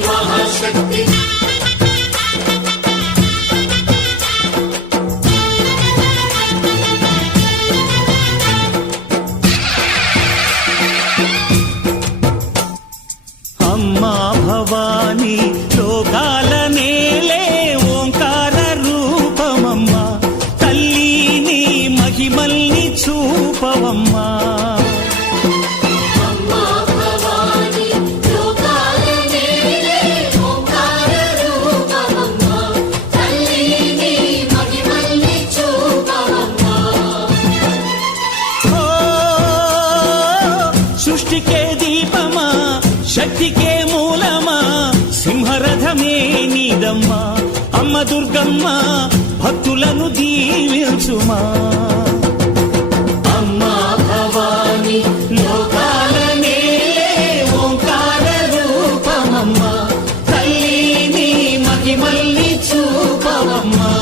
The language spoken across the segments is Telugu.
మహాశక్తి అమ్మా భవాని లోకాల నేలే ఓంకార రూపమమ్మా తల్లిని మహిమల్ని చూపవమ్మా సృష్టికే దీపమా శక్తికే మూలమా సింహరథమే నీదమ్మా అమ్మ దుర్గమ్మ భక్తులను దీవించుమా అమ్మా భవాని లోకాల నేలే ఓంకార రూపమమ్మా తల్లిని మహిమల్ని చూపవమ్మా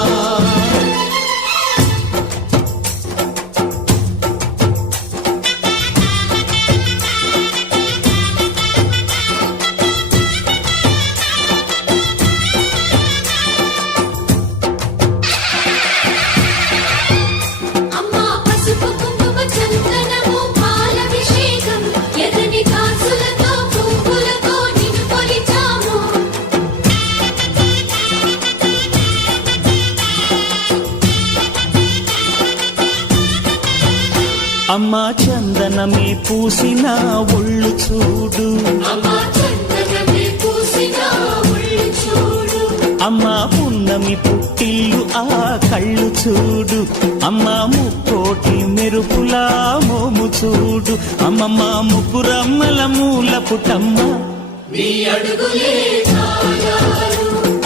అమ్మా చందనమే పూసిన ఒళ్ళు చూడు అమ్మా పున్నమి పుట్టిల్లు ఆ కళ్ళు చూడు అమ్మా ముక్కోటి మెరుపులా మోము చూడు అమ్మమ్మ ముగ్గురమ్మల మూల పుటమ్మ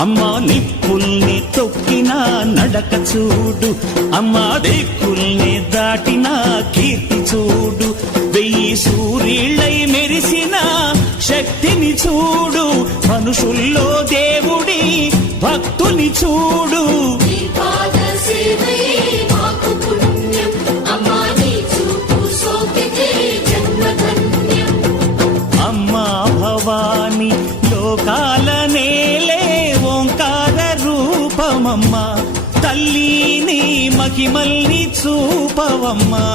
అమ్మా నిప్పుల్ని తొక్కిన నడక చూడు అమ్మా దిక్కుల్ని దాటిన కీర్తి చూడు 1000 సూర్యుళ్ళై మెరిసిన శక్తిని చూడు మనుషుల్లో దేవుడి భక్తుని చూడు అమ్మా భవాని లోకాల నేలే ఓంకార రూపమమ్మా తల్లిని మహిమల్ని చూపవమ్మా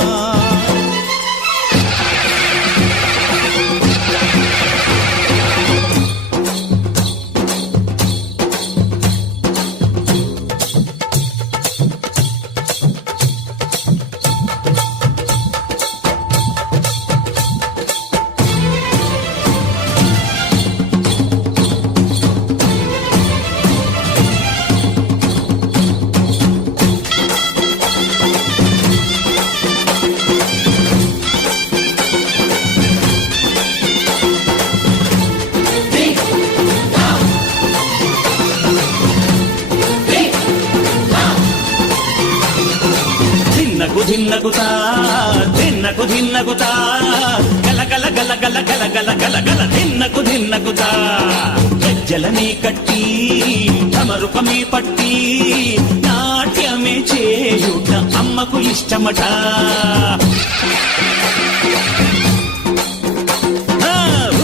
ధిన్నగుతా ధిన్నకు ధిన్నగుతా గల గల గల గల గల గల గల గల ధిన్నగుతా గజ్జలనే కట్టి ధమరుకమే పట్టి నాట్యమే చేయుట అమ్మకు ఇష్టమట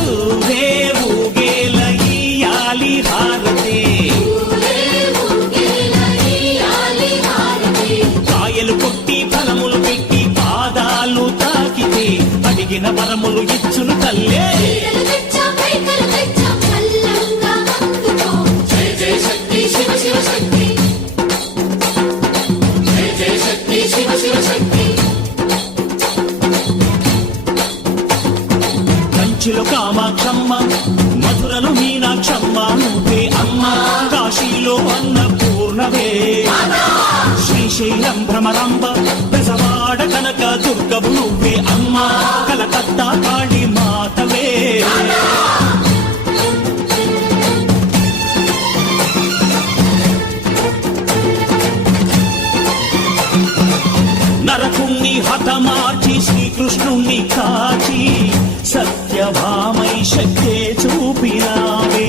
ఊరే ఊగేల ఇయ్యాలి హారతే కాయలు కొట్టి ఫలములు పెట్టి పాదాలు తాకితే అడిగిన వరములు ఇచ్చును తల్లే కంచిలో కామాక్షమ్మ మధురలో మీనాక్షమ్మ నువ్వే అమ్మ కాశీలో అన్నపూర్ణవే శ్రీశైలం భ్రమరాంబ బెజవాడ కనక దుర్గవు నువ్వే అమ్మ కలకత్తా కాళీ మాతవే నరకుణ్ణి హతమార్చి శ్రీకృష్ణుణ్ణి కాచి సత్యభామై శక్తే చూపినావే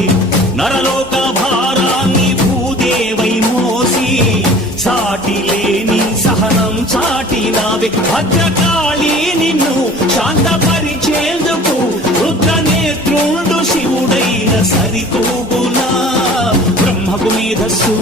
నరలోక భారాన్ని భూదేవై మోసి సాటి లేని సహనం చాటినావే భద్రకాళి నిన్ను శాంతపరిచేందుకు రుద్రనేత్రుండు శివుడైన సరితూ బ్రహ్మకు మేధస్సు